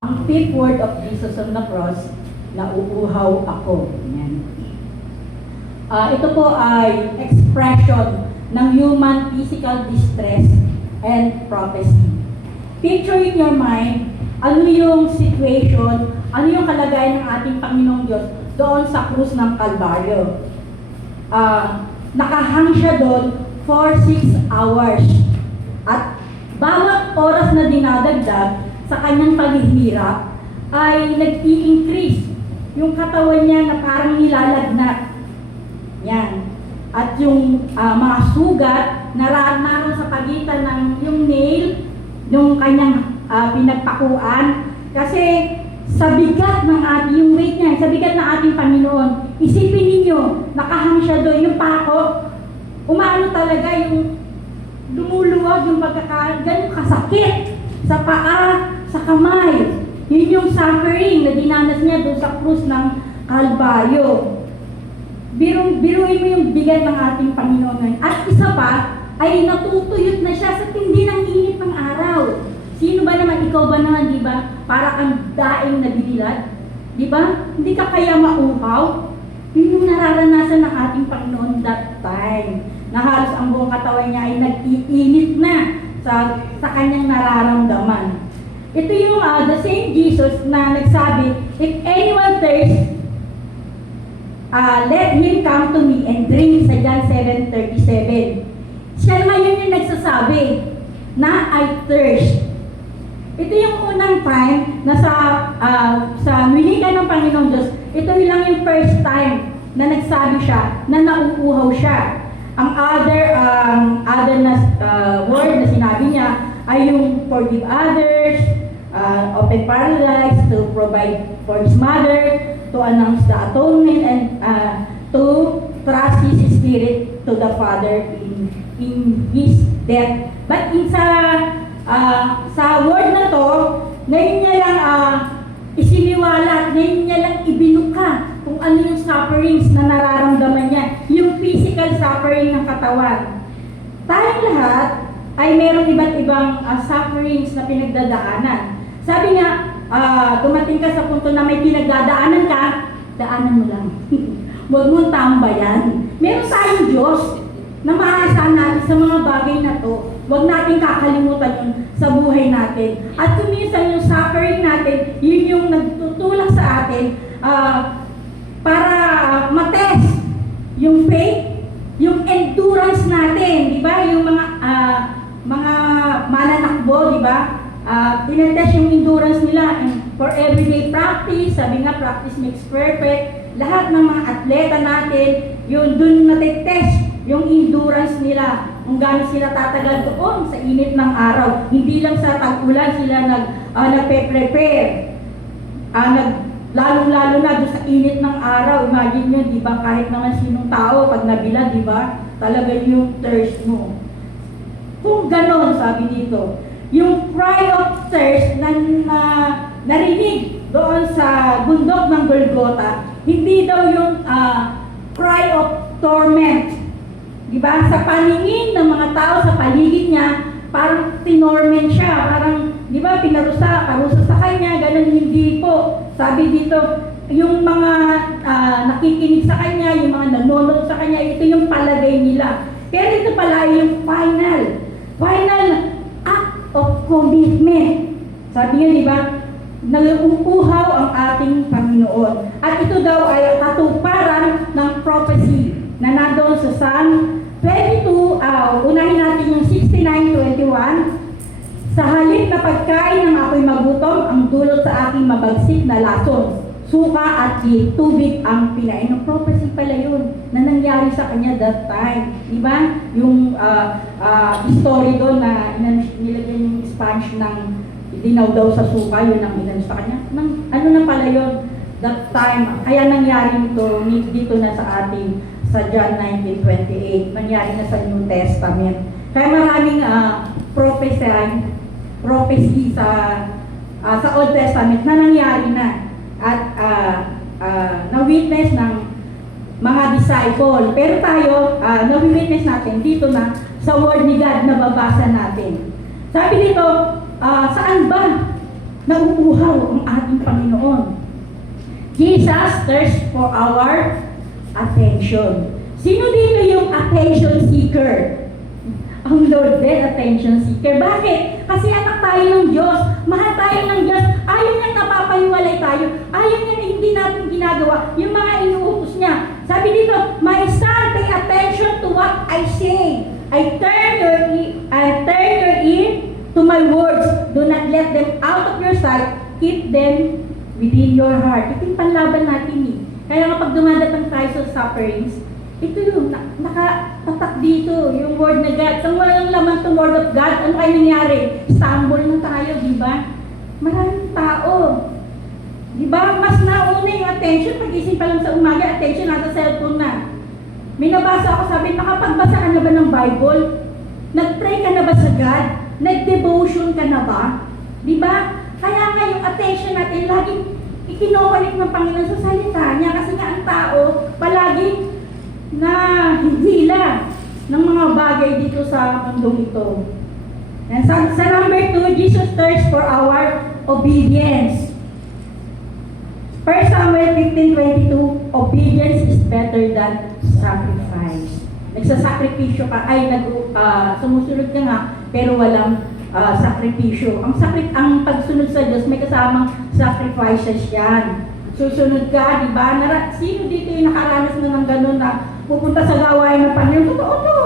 Ang fifth word of Jesus on the cross, nauuhaw ako. Yan. Ito po ay expression ng human physical distress and prophecy. Picture in your mind, ano yung situation, ano yung kalagayan ng ating Panginoong Diyos doon sa krus ng Kalbaryo. Nakahang siya doon for 6 hours. At bawat oras na dinadagdag sa kanyang paghihirap ay nag-i-increase yung katawan niya na parang nilalagnat. Yan. At yung mga sugat na naroon sa pagitan ng yung nail, yung kanyang pinagpakuan. Kasi sa bigat ng ating, yung weight niya, sa bigat ng ating Panginoon, isipin ninyo, nakahang siya doon, yung pako, umaano talaga yung lumuluwag yung ganun kasakit sa paa, sa kamay. Yun yung suffering na dinanas niya doon sa krus ng Kalbaryo. Biruin mo yung bigat ng ating Panginoon ngayon. At isa pa, ay natutuyot na siya sa tindi ng init ng araw. Sino ba naman, ikaw ba naman, di ba? Para kang daing na binilad. Di ba? Hindi ka kaya mauhaw. Yun yung nararanasan ng ating Panginoon that time. Na halos ang buong katawan niya ay nag-iinit na sa kanyang nararamdaman. Ito yung the same Jesus na nagsabi, if anyone thirsts, let him come to me and drink sa John 7:37. Siya ngayon yung nagsasabi na I thirst. Ito yung unang time na sa wika ng Panginoong Diyos, ito lang yung first time na nagsabi siya na nauuhaw siya. Ang other na word na sinabi niya ay yung forgive others, open paradise, to provide for his mother, to announce the atonement, and to trust his spirit to the Father in his death. But sa word na to, ngayon niya lang isiniwala, ngayon niya lang ibinuka kung ano yung sufferings na nararamdaman niya, yung physical suffering ng katawan. Tayong lahat ay merong iba't ibang sufferings na pinagdadaanan. Sabi nga, dumating ka sa punto na may pinagdadaanan ka, daanan mo lang. Huwag mong tambayan. Meron tayong Diyos na maaasahan natin sa mga bagay na to. Huwag natin kakalimutan yun sa buhay natin. At kung minsan yung suffering natin, yun yung nagtutulak sa atin para matest yung faith, yung endurance natin, di ba? Yung mga mananakbo, di ba? Tinetest yung endurance nila for everyday practice. Sabi nga, practice makes perfect. Lahat ng mga atleta natin, yun dun natetest yung endurance nila, kung gaano sila tatagal doon sa init ng araw. Hindi lang sa tag-ulan sila nagpe-prepare. Lalong-lalo na doon sa init ng araw. Imagine nyo, di ba, kahit naman sinong tao, pag nabila, di ba, talaga yung thirst mo. Kung ganon, sabi dito, yung cry of thirst na narinig doon sa bundok ng Golgotha, hindi daw yung cry of torment. Diba? Sa paningin ng mga tao sa paligid niya, parang tinorment siya, parang, di ba, parusa sa kanya, ganun. Hindi po. Sabi dito, yung mga nakikinig sa kanya, yung mga nanonood sa kanya, ito yung palagay nila. Pero ito pala yung final act of commitment. Sabi niya, di ba, nauuhaw ang ating Panginoon. At ito daw ay katuparan ng prophecy na nandoon sa Psalm 22, unahin natin yung 69:21. Sa halip na pagkain ng ako'y magutom, ang dulot sa aking mabagsik na lason, suka at tubig ang pinainom. Prophecy pala yun na nangyari sa kanya that time. Diba? Yung story doon na nilagyan yung sponge ng dinaw daw sa suka, yun ang inano sa kanya. Ano na pala yun? That time. Kaya nangyari ito dito na sa ating sa John 19:28. Nangyari na sa New Testament. Kaya maraming prophecy sa Old Testament na nangyari na at na-witness ng mga disciple. Pero tayo, na-witness natin dito na sa Word ni God na babasa natin. Sabi dito, saan ba nauuhaw ang ating Panginoon. Jesus thirsts for our attention. Sino dito yung attention seeker? Ang Lord din, attention seeker. Bakit? Kasi anak tayo ng Diyos. Mahal tayo ng Diyos. Ayaw niya napapahiwalay tayo. Ayaw niya na hindi natin ginagawa yung mga inuutos niya. Sabi dito, my son, pay attention to what I say. I turn your ear to my words. Do not let them out of your sight. Keep them within your heart. Ito yung panlaban natin eh. Kaya kapag dumadatang tayo sa sufferings, ito yung nakatatak dito, yung word na God. Kung walang laman itong word of God, ano kayo nangyari? Stumble na tayo, di ba? Maraming tao. Di ba? Mas nauna yung attention. Pag-isip pa lang sa umaga, attention nasa cellphone na. May nabasa ako, sabi, nakapagbasa ka na ba ng Bible? Nag-pray ka na ba sa God? Nag-devotion ka na ba? Di ba? Kaya nga yung attention natin, laging ikinokolik ng Panginoon sa salita niya. Kasi nga ang tao, palaging na hila ng mga bagay dito sa mundong ito. And sa number 2, Jesus thirsts for our obedience. 1 Samuel 15:22, obedience is better than sacrifice. Nagsasakripisyo ka, sumusunod ka nga, pero walang sakripisyo. Ang pagsunod sa Diyos, may kasamang sacrifices yan. Susunod ka, di ba? Sino dito yung nakaranas na ng gano'n na pupunta sa gawain ng Panginoon? Totoo to.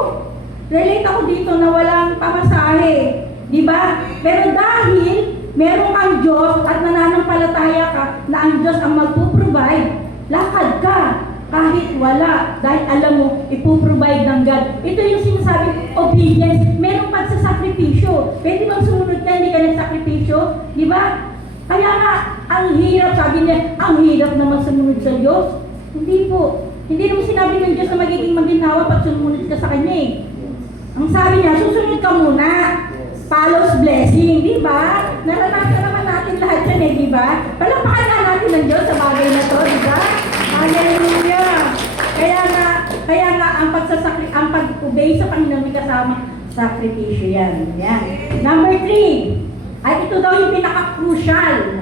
Relate ako dito na walang pamasahe. Di ba? Pero dahil meron kang Diyos at nananampalataya ka na ang Diyos ang magpuprovide, lakad ka kahit wala. Dahil alam mo, ipuprovide ng God. Ito yung sinasabi, obedience. Meron pa sa sakripisyo. Pwede bang sumunod ka, hindi ka nagsakripisyo? Di ba? Kaya nga, ang hirap, sabi niya, ang hirap naman sumunod sa Diyos. Hindi po. Hindi naman sinabi ng Diyos na magiging maginhawa pag sumunod ka sa Kanya eh. Ang sabi niya, susunod ka muna. Follows blessing, di ba? Naranasan naman natin lahat yan eh, di ba? Palakpakan nga natin ng Diyos sa bagay na to, di ba? Hallelujah! Kaya nga, ang pag-obey sa Panginoon may kasama sakripisyo yan. Yan. Number 3, ay ito daw yung pinaka-crucial.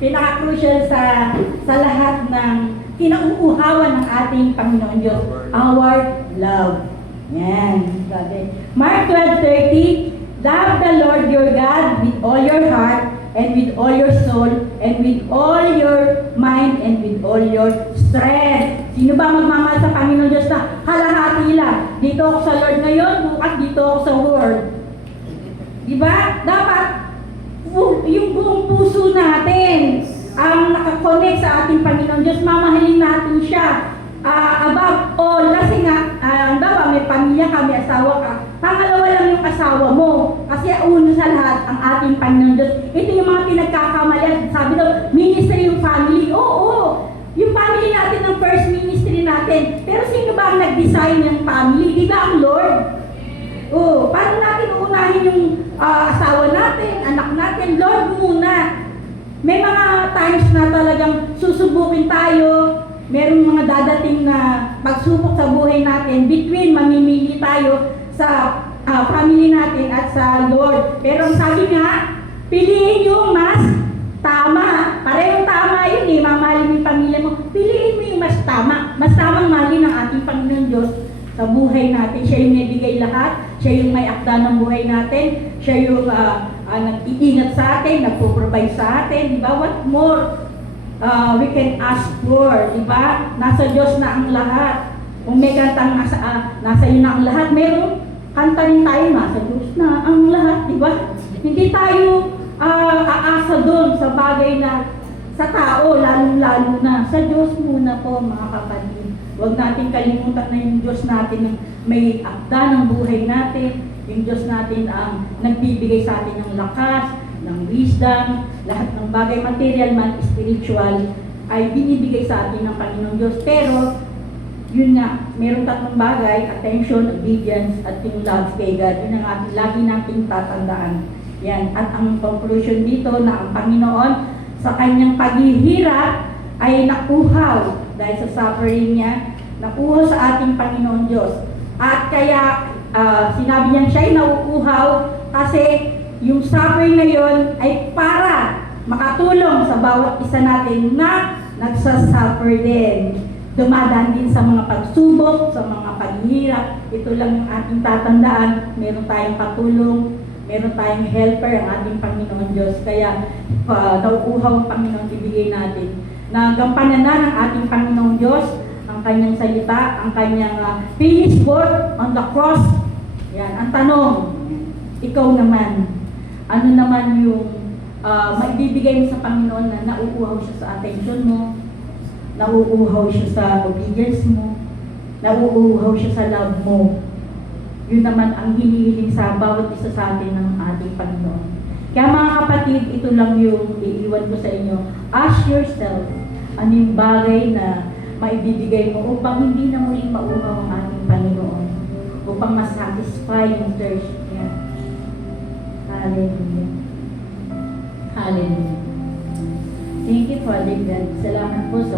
Pinaka-crucial sa lahat ng kinauuhawan ng ating Panginoon Diyos. Our love. Yan. Mark 12:30, love the Lord your God with all your heart, and with all your soul, and with all your mind, and with all your strength. Sino ba magmamahal sa Panginoon Diyos na kalahati lang? Dito ako sa Lord ngayon, bukas dito ako sa world. Diba? Dapat yung buong puso natin ang nakakonect sa ating Panginoon Diyos, mamahalin natin siya above all. Kasi nga, may pamilya ka, may asawa ka, pangalawa lang yung asawa mo. Kasi uno sa lahat ang ating Panginoon Diyos. Ito yung mga pinagkakamalian. Sabi daw, ministry yung family. Oo, yung family natin ang first ministry natin. Pero sino ba ang nag-design ng family? Di ba ang Lord? Oh, paano natin uunahin yung asawa natin, anak natin? Lord muna. May mga times na talagang susubukin tayo. Merong mga dadating na pagsubok sa buhay natin. Between, mamimili tayo sa family natin at sa Lord. Pero ang sabi nga, piliin yung mas tama. Parehong tama yun eh, mamahalin yung pamilya mo. Piliin mo yung mas tama. Mas tamang mahalin ng ating Panginoon Diyos sa buhay natin. Siya yung nabigay lahat. Siya yung may akda ng buhay natin. Siya yung nag-iingat sa atin, nagpo-provide sa atin. Diba? What more we can ask for? Diba? Nasa Diyos na ang lahat. Kung may kantang nasa iyo na ang lahat, meron kanta rin tayo, nasa Diyos na ang lahat. Diba? Hindi tayo aasa doon sa bagay na sa tao, lalo-lalo na. Sa Diyos muna po, mga kapatid. Huwag natin kalimutan na yung Diyos natin ang may akda ng buhay natin. Yung Diyos natin ang nagbibigay sa atin ng lakas, ng wisdom, lahat ng bagay, material man, spiritual, ay binibigay sa atin ng Panginoong Diyos. Pero, yun nga, mayroong tatlong bagay, attention, obedience, at yung love kay God. Yun ang ating, lagi nating tatandaan. Yan. At ang conclusion dito na ang Panginoon sa kanyang paghihirap ay nakuhaw dahil sa suffering niya, nakuha sa ating Panginoon Diyos. At kaya sinabi niya siya'y nauuhaw kasi yung suffering na yun ay para makatulong sa bawat isa natin na nagsasuffer din. Dumadaan din sa mga pagsubok, sa mga paghihirap. Ito lang ang ating tatandaan. Meron tayong katulong, meron tayong helper, ang ating Panginoon Diyos. Kaya nauuhaw ang Panginoon ibigay natin. Na gampanan na ng ating Panginoon Diyos ang kanyang salita, ang kanyang finished work on the cross. Yan, ang tanong, ikaw naman, ano naman yung maibibigay mo sa Panginoon na nauuhaw siya sa attention mo, nauuhaw siya sa obedience mo, nauuhaw siya sa love mo. Yun naman ang hinihiling sa bawat isa sa atin ng ating Panginoon. Kaya mga kapatid, ito lang yung iiwan ko sa inyo. Ask yourself, ano yung bagay na maibibigay mo upang hindi na muling mauhaw ang ating Panginoon, upang masatisfy yung thirst niya. Hallelujah. Hallelujah. Thank you, Father God. Salamat po sa